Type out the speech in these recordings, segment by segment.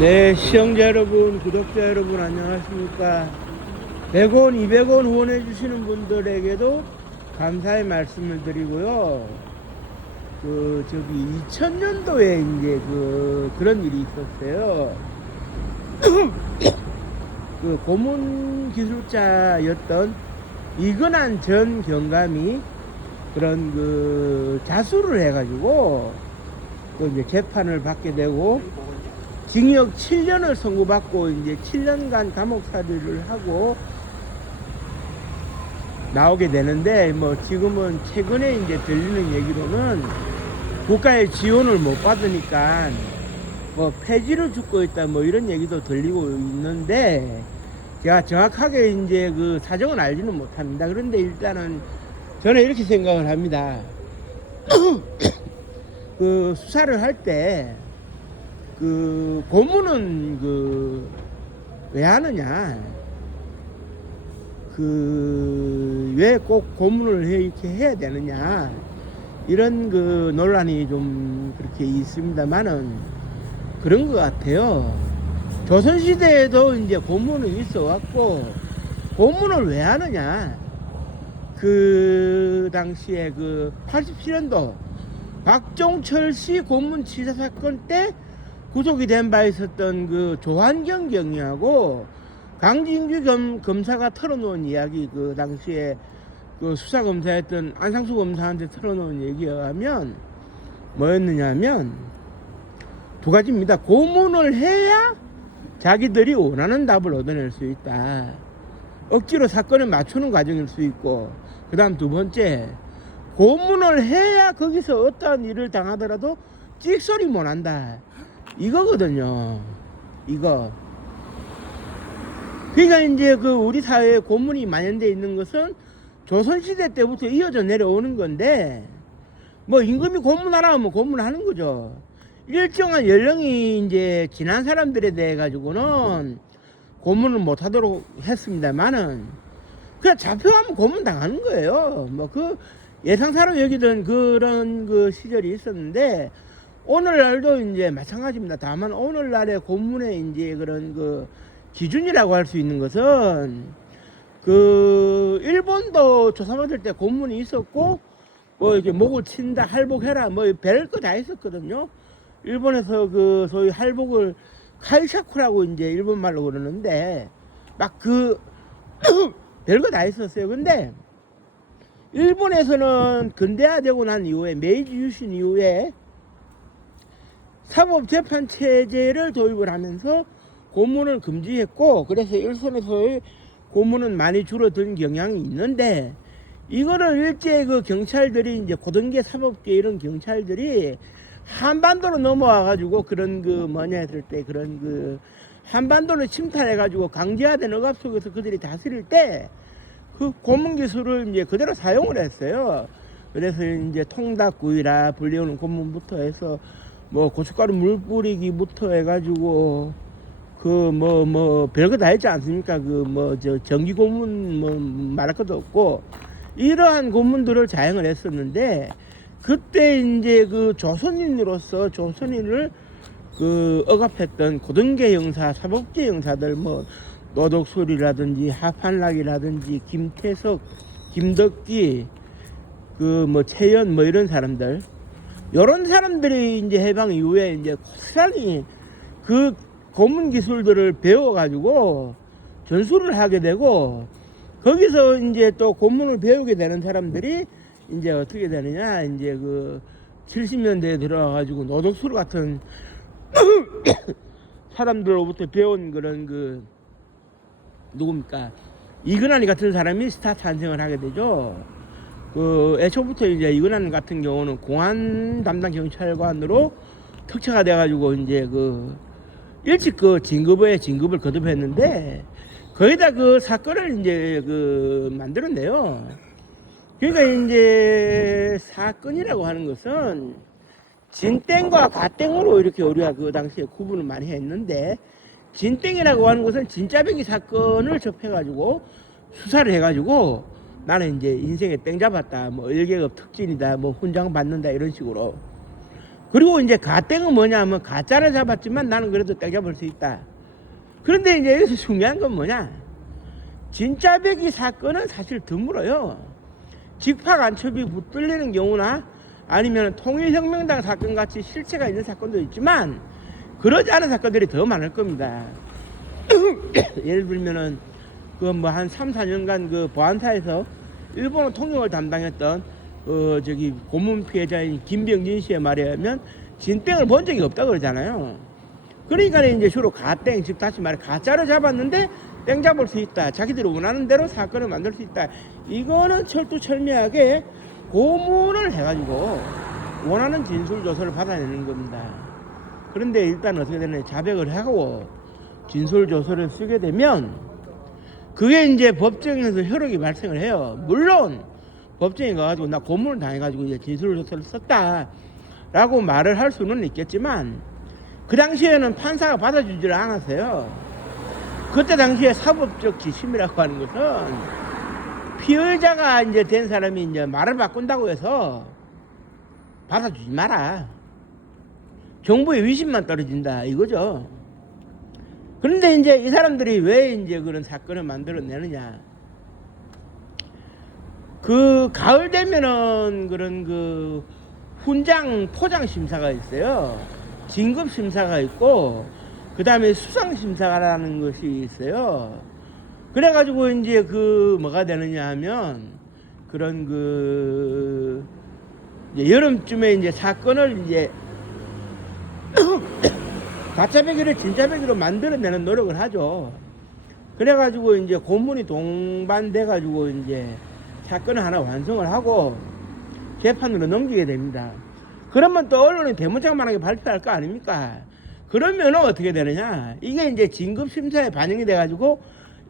네, 시청자 여러분, 구독자 여러분, 안녕하십니까. 100원, 200원 후원해 주시는 분들에게도 감사의 말씀을 드리고요. 2000년도에 이제 그런 일이 있었어요. 고문 기술자였던 이근한 전 경감이 그런 자수를 해가지고 또 이제 재판을 받게 되고 징역 7년을 선고받고 이제 7년간 감옥살이를 하고 나오게 되는데, 뭐 지금은 최근에 이제 들리는 얘기로는 국가의 지원을 못 받으니까 뭐 폐지를 죽고 있다 뭐 이런 얘기도 들리고 있는데, 제가 정확하게 이제 사정은 알지는 못합니다. 그런데 일단은 저는 이렇게 생각을 합니다. 수사를 할때 고문은 왜 하느냐, 왜 꼭 고문을 이렇게 해야 되느냐, 이런 논란이 좀 그렇게 있습니다만은 그런 것 같아요. 조선시대에도 이제 고문은 있어 왔고, 고문을 왜 하느냐, 당시에 87년도 박종철 씨 고문치사 사건 때 구속이 된 바 있었던 조한경 경위하고 강진규 검사가 털어놓은 이야기, 당시에 수사검사였던 안상수 검사한테 털어놓은 얘기에 의하면 뭐였느냐면 두 가지입니다. 고문을 해야 자기들이 원하는 답을 얻어낼 수 있다. 억지로 사건을 맞추는 과정일 수 있고, 그 다음 두 번째, 고문을 해야 거기서 어떠한 일을 당하더라도 찍소리 못 한다. 이거거든요. 이거. 그러니까 이제 우리 사회에 고문이 만연되어 있는 것은 조선시대 때부터 이어져 내려오는 건데, 뭐 임금이 고문하라 하면 고문하는 거죠. 일정한 연령이 이제 지난 사람들에 대해 가지고는 고문을 못 하도록 했습니다만은, 그냥 잡혀가면 고문 당하는 거예요. 뭐 예상사로 여기던 그런 시절이 있었는데, 오늘날도 이제 마찬가지입니다. 다만 오늘날의 고문의 이제 그런 기준이라고 할 수 있는 것은, 일본도 조사받을 때 고문이 있었고, 뭐 이렇게 목을 친다, 할복해라, 뭐 별거 다 있었거든요. 일본에서 소위 할복을 카이샤쿠라고 이제 일본 말로 그러는데, 막 별거 다 있었어요. 근데 일본에서는 근대화되고 난 이후에, 메이지 유신 이후에 사법재판체제를 도입을 하면서 고문을 금지했고, 그래서 일선에서의 고문은 많이 줄어든 경향이 있는데, 이거를 일제 경찰들이 이제 고등계 사법계 이런 경찰들이 한반도로 넘어와 가지고 그런 했을 때 그런 한반도를 침탈해 가지고 강제화된 억압 속에서 그들이 다스릴 때 고문 기술을 이제 그대로 사용을 했어요. 그래서 이제 통닭구이라 불리우는 고문부터 해서 뭐 고춧가루 물 뿌리기부터 해가지고 별거 다 했지 않습니까? 전기 고문 말할 것도 없고, 이러한 고문들을 자행을 했었는데, 그때 이제 조선인으로서 조선인을 억압했던 고등계 형사, 사법계 형사들, 노덕술이라든지 하판락이라든지 김태석, 김덕기, 최연 이런 사람들, 요런 사람들이 이제 해방 이후에 이제 고스란히 고문 기술들을 배워가지고 전수를 하게 되고, 거기서 이제 또 고문을 배우게 되는 사람들이 이제 어떻게 되느냐, 이제 70년대에 들어와가지고 노덕술 같은 사람들로부터 배운 그런 누굽니까? 이근환이 같은 사람이 스타 탄생을 하게 되죠. 애초부터 이제 이근환 같은 경우는 공안 담당 경찰관으로 특채가 돼가지고 이제 일찍 진급을 거듭했는데, 거기다 사건을 이제 만들었네요. 그러니까 이제 사건이라고 하는 것은 진땡과 가땡으로 이렇게 우리가 당시에 구분을 많이 했는데, 진땡이라고 하는 것은 진짜배기 사건을 접해가지고 수사를 해가지고 나는 이제 인생에 땡 잡았다, 일계급 특진이다, 훈장 받는다, 이런 식으로. 그리고 이제 가땡은 뭐냐면 가짜를 잡았지만 나는 그래도 땡 잡을 수 있다. 그런데 이제 여기서 중요한 건 뭐냐? 진짜 배기 사건은 사실 드물어요. 직파 간첩이 붙들리는 경우나 아니면 통일혁명당 사건 같이 실체가 있는 사건도 있지만 그러지 않은 사건들이 더 많을 겁니다. 예를 들면은 그 뭐 한 3, 4년간 그 보안사에서 일본어 통역을 담당했던 저기 고문 피해자인 김병진 씨의 말에 의하면 진땡을 본 적이 없다 그러잖아요. 그러니까 이제 주로 가땡, 즉 다시 말해 가짜로 잡았는데 땡 잡을 수 있다. 자기들이 원하는 대로 사건을 만들 수 있다. 이거는 철두철미하게 고문을 해가지고 원하는 진술 조서를 받아내는 겁니다. 그런데 일단 어떻게 되냐, 자백을 하고 진술 조서를 쓰게 되면 그게 이제 법정에서 효력이 발생을 해요. 물론 법정에 가가지고 나 고문을 당해가지고 이제 진술 조서를 썼다라고 말을 할 수는 있겠지만 그 당시에는 판사가 받아주지를 않았어요. 그때 당시에 사법적 지침이라고 하는 것은 피의자가 이제 된 사람이 이제 말을 바꾼다고 해서 받아주지 마라. 정부의 위신만 떨어진다 이거죠. 그런데 이제 이 사람들이 왜 이제 그런 사건을 만들어내느냐. 그 가을 되면은 그런 그 훈장 포장 심사가 있어요. 진급 심사가 있고 그 다음에 수상 심사라는 것이 있어요. 그래가지고 이제 그 뭐가 되느냐 하면 그런 그 이제 여름쯤에 이제 사건을 이제 가짜 배기를 진짜 배기로 만들어내는 노력을 하죠. 그래가지고 이제 고문이 동반돼가지고 이제 사건을 하나 완성을 하고 재판으로 넘기게 됩니다. 그러면 또 언론이 대문짝만하게 발표할 거 아닙니까? 그러면 어떻게 되느냐? 이게 이제 진급심사에 반영이 돼가지고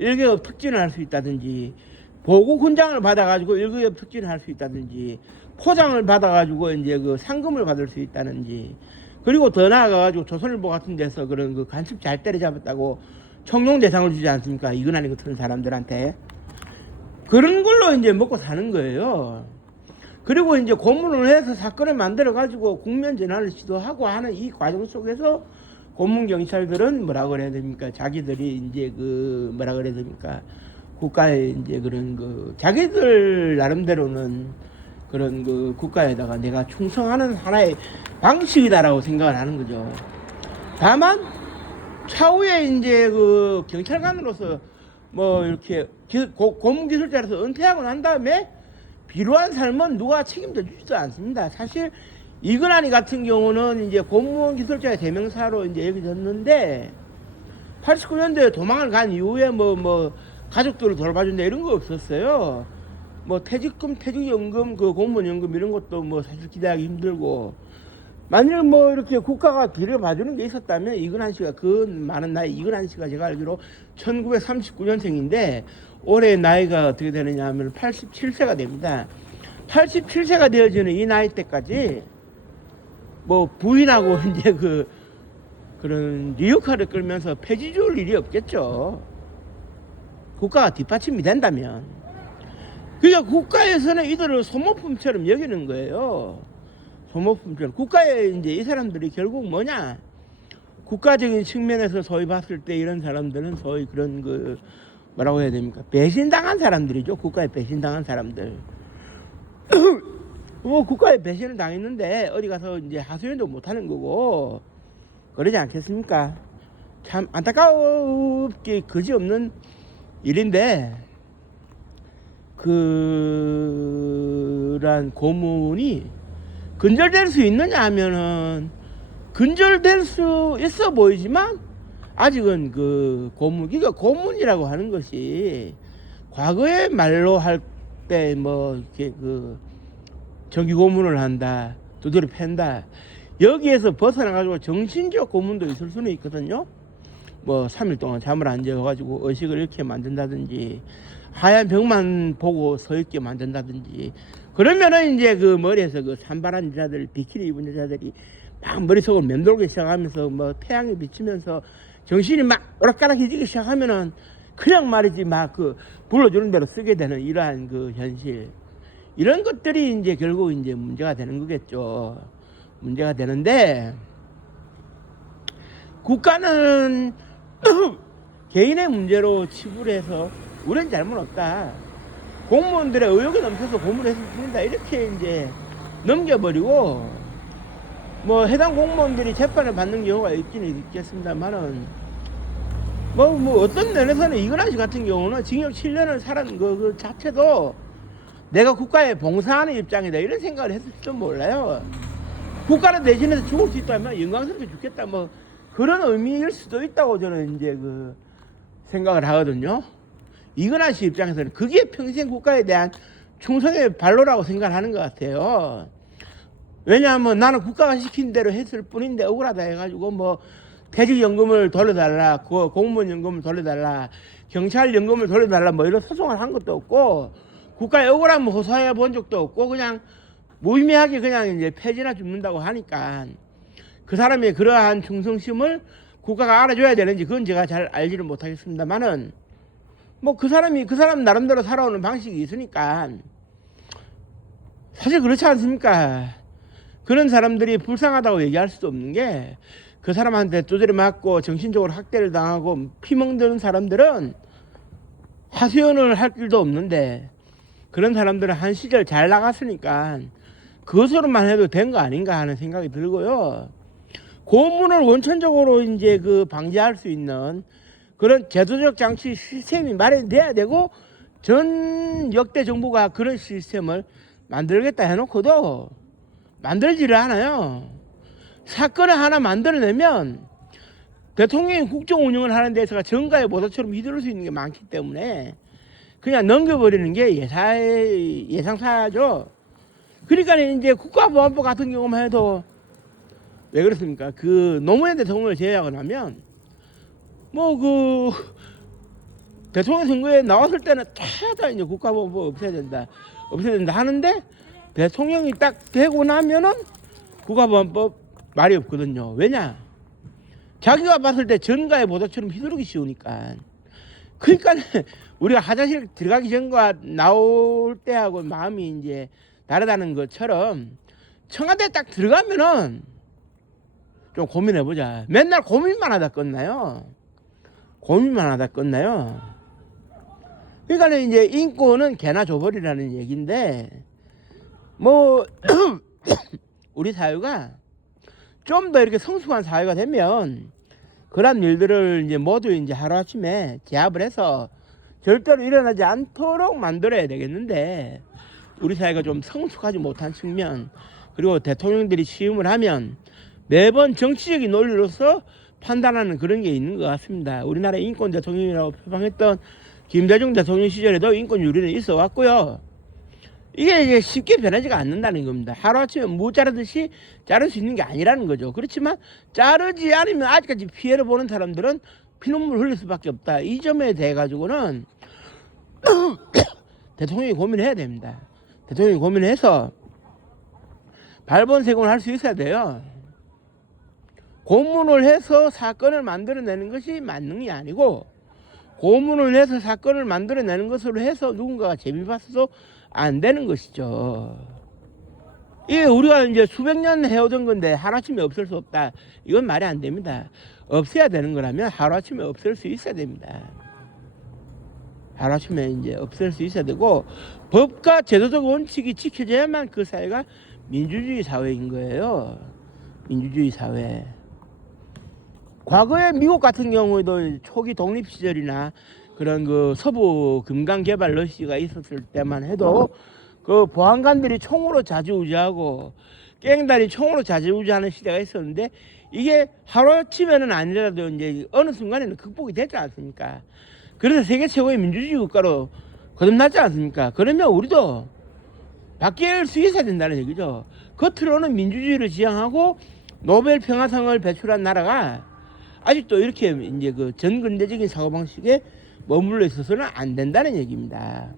1계급 특진을 할 수 있다든지, 보국 훈장을 받아가지고 1계급 특진을 할 수 있다든지, 포장을 받아가지고 이제 그 상금을 받을 수 있다든지, 그리고 더 나아가가지고 조선일보 같은 데서 그런 그 간첩 잘 때려잡았다고 청룡 대상을 주지 않습니까? 이근하니 같은 사람들한테. 그런 걸로 이제 먹고 사는 거예요. 그리고 이제 고문을 해서 사건을 만들어가지고 국면 전환을 시도하고 하는 이 과정 속에서 고문 경찰들은 뭐라 그래야 됩니까? 자기들이 이제 그 뭐라 그래야 됩니까? 국가에 이제 그런 그 자기들 나름대로는 그런 그 국가에다가 내가 충성하는 하나의 방식이다라고 생각을 하는 거죠. 다만 차후에 이제 그 경찰관으로서 뭐 이렇게 고문 기술자로서 은퇴하고 난 다음에 비루한 삶은 누가 책임져 주지도 않습니다. 사실 이근하니 같은 경우는 이제 고문 기술자의 대명사로 이제 여겨졌는데 89년도에 도망을 간 이후에 뭐 가족들을 돌봐준다 이런 거 없었어요. 뭐 퇴직금, 퇴직연금, 그 공무원연금 이런 것도 뭐 사실 기대하기 힘들고, 만일 뭐 이렇게 국가가 길을 봐주는 게 있었다면 이근한 씨가 그 많은 나이, 이근한 씨가 제가 알기로 1939년생인데 올해 나이가 어떻게 되느냐 하면 87세가 됩니다. 87세가 되어지는 이 나이 때까지 뭐 부인하고 이제 그런 리어카를 끌면서 폐지 줄 일이 없겠죠. 국가가 뒷받침이 된다면. 그러니까 국가에서는 이들을 소모품처럼 여기는 거예요. 소모품처럼. 국가에 이제 이 사람들이 결국 뭐냐? 국가적인 측면에서 소위 봤을 때 이런 사람들은 소위 그런 그 뭐라고 해야 됩니까? 배신당한 사람들이죠. 국가에 배신당한 사람들. 뭐 국가에 배신을 당했는데 어디 가서 이제 하소연도 못하는 거고 그러지 않겠습니까? 참 안타깝게 그지없는 일인데 그런 고문이 근절될 수 있느냐 하면은 근절될 수 있어 보이지만 아직은 그 고문, 그러니까 고문이라고 하는 것이 과거의 말로 할 때 뭐 이렇게 그 정기 고문을 한다, 두드려 팬다, 여기에서 벗어나가지고 정신적 고문도 있을 수는 있거든요. 뭐 3일 동안 잠을 안 자가지고 의식을 이렇게 만든다든지, 하얀 벽만 보고 서 있게 만든다든지, 그러면은 이제 그 머리에서 그 산발한 여자들, 비키니 입은 여자들이 막 머릿속을 맴돌기 시작하면서 뭐 태양이 비치면서 정신이 막 오락가락해지기 시작하면은 그냥 말이지 막 그 불러주는 대로 쓰게 되는 이러한 그 현실, 이런 것들이 이제 결국 이제 문제가 되는 거겠죠. 문제가 되는데, 국가는 개인의 문제로 치부를 해서 우리는 잘못 없다, 공무원들의 의욕이 넘쳐서 고문을 했으면 된다, 이렇게 이제 넘겨버리고, 뭐 해당 공무원들이 재판을 받는 경우가 있기는 있겠습니다만은, 뭐 어떤 면에서는 이근하 씨 같은 경우는 징역 7년을 살은 그 자체도 내가 국가에 봉사하는 입장이다, 이런 생각을 했을지도 몰라요. 국가를 대신해서 죽을 수 있다면 영광스럽게 죽겠다, 뭐 그런 의미일 수도 있다고 저는 이제 그 생각을 하거든요. 이근하 씨 입장에서는 그게 평생 국가에 대한 충성의 발로라고 생각하는 것 같아요. 왜냐하면 나는 국가가 시킨 대로 했을 뿐인데 억울하다 해가지고 뭐 퇴직연금을 돌려달라, 공무원연금을 돌려달라, 경찰연금을 돌려달라, 뭐 이런 소송을 한 것도 없고, 국가에 억울함을 호소해 본 적도 없고, 그냥 무의미하게 그냥 이제 폐지나 죽는다고 하니까 그 사람의 그러한 충성심을 국가가 알아줘야 되는지 그건 제가 잘 알지를 못하겠습니다만은, 뭐 그 사람 나름대로 살아오는 방식이 있으니까 사실 그렇지 않습니까? 그런 사람들이 불쌍하다고 얘기할 수도 없는 게, 그 사람한테 두드려 맞고 정신적으로 학대를 당하고 피멍드는 사람들은 하소연을 할 길도 없는데, 그런 사람들은 한 시절 잘 나갔으니까 그것으로만 해도 된 거 아닌가 하는 생각이 들고요. 고문을 원천적으로 이제 그 방지할 수 있는 그런 제도적 장치 시스템이 마련돼야 되고, 전 역대 정부가 그런 시스템을 만들겠다 해놓고도 만들지를 않아요. 사건을 하나 만들어내면 대통령이 국정 운영을 하는 데서가 정가의 모사처럼 휘두를 수 있는 게 많기 때문에 그냥 넘겨버리는 게 예상사죠. 그러니까 이제 국가보안법 같은 경우만 해도 왜 그렇습니까? 그 노무현 대통령을 제외하고 나면 뭐 그 대통령 선거에 나왔을 때는 다 이제 국가보안법 없애야 된다 하는데, 대통령이 딱 되고 나면은 국가보안법 말이 없거든요. 왜냐? 자기가 봤을 때 전가의 모자처럼 휘두르기 쉬우니까. 그러니까 우리가 화장실 들어가기 전과 나올 때하고 마음이 이제 다르다는 것처럼, 청와대 딱 들어가면은 좀 고민해보자. 맨날 고민만 하다 끝나요. 그러니까 이제 인권은 개나 줘버리라는 얘기인데, 뭐 우리 사회가 좀 더 이렇게 성숙한 사회가 되면 그런 일들을 이제 모두 이제 하루아침에 제압을 해서 절대로 일어나지 않도록 만들어야 되겠는데, 우리 사회가 좀 성숙하지 못한 측면, 그리고 대통령들이 취임을 하면 매번 정치적인 논리로서 판단하는 그런 게 있는 것 같습니다. 우리나라 인권 대통령이라고 표방했던 김대중 대통령 시절에도 인권 유린은 있어 왔고요. 이게 이제 쉽게 변하지가 않는다는 겁니다. 하루아침에 무 자르듯이 자를 수 있는 게 아니라는 거죠. 그렇지만 자르지 않으면 아직까지 피해를 보는 사람들은 피눈물 흘릴 수밖에 없다. 이 점에 대해 가지고는 대통령이 고민해야 됩니다. 대통령이 고민해서 발본색원을 할 수 있어야 돼요. 고문을 해서 사건을 만들어내는 것이 만능이 아니고, 고문을 해서 사건을 만들어내는 것으로 해서 누군가가 재미봤어도 안 되는 것이죠. 이게 우리가 이제 수백 년 해오던 건데 하루아침에 없앨 수 없다, 이건 말이 안 됩니다. 없애야 되는 거라면 하루아침에 없앨 수 있어야 됩니다. 하루아침에 이제 없앨 수 있어야 되고, 법과 제도적 원칙이 지켜져야만 그 사회가 민주주의 사회인 거예요. 민주주의 사회. 과거에 미국 같은 경우에도 초기 독립 시절이나 그런 그 서부 금강 개발 러시가 있었을 때만 해도 그 보안관들이 총으로 좌지우지하고 깽단이 총으로 좌지우지하는 시대가 있었는데, 이게 하루아침에는 아니라도 이제 어느 순간에는 극복이 됐지 않습니까? 그래서 세계 최고의 민주주의 국가로 거듭났지 않습니까? 그러면 우리도 바뀔 수 있어야 된다는 얘기죠. 겉으로는 민주주의를 지향하고 노벨 평화상을 배출한 나라가 아직도 이렇게 이제 그 전근대적인 사고방식에 머물러 있어서는 안 된다는 얘기입니다.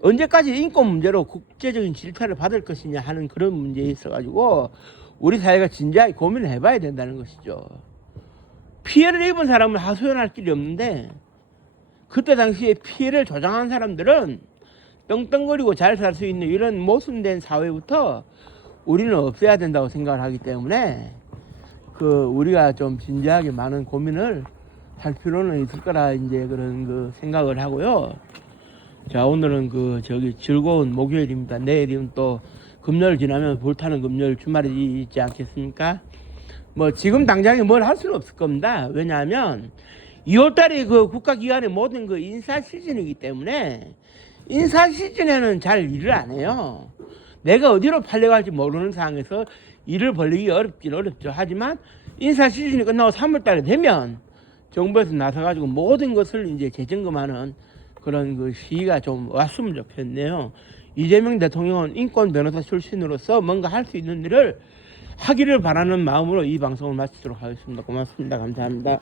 언제까지 인권 문제로 국제적인 질타를 받을 것이냐 하는 그런 문제에 있어가지고 우리 사회가 진지하게 고민을 해봐야 된다는 것이죠. 피해를 입은 사람을 하소연할 길이 없는데, 그때 당시에 피해를 조장한 사람들은 떵떵거리고 잘 살 수 있는 이런 모순된 사회부터 우리는 없애야 된다고 생각을 하기 때문에 우리가 좀 진지하게 많은 고민을 할 필요는 있을 거라 이제 그런 생각을 하고요. 자, 오늘은 즐거운 목요일입니다. 내일이면 또 금요일 지나면 불타는 금요일 주말이 있지 않겠습니까? 뭐 지금 당장에 뭘 할 수는 없을 겁니다. 왜냐하면 2월달이 국가기관의 모든 인사 시즌이기 때문에 인사 시즌에는 잘 일을 안 해요. 내가 어디로 팔려갈지 모르는 상황에서 일을 벌리기 어렵긴 어렵죠. 하지만 인사 시즌이 끝나고 3월달에 되면 정부에서 나서가지고 모든 것을 이제 재점검하는 그런 시기가 좀 왔으면 좋겠네요. 이재명 대통령은 인권 변호사 출신으로서 뭔가 할 수 있는 일을 하기를 바라는 마음으로 이 방송을 마치도록 하겠습니다. 고맙습니다. 감사합니다.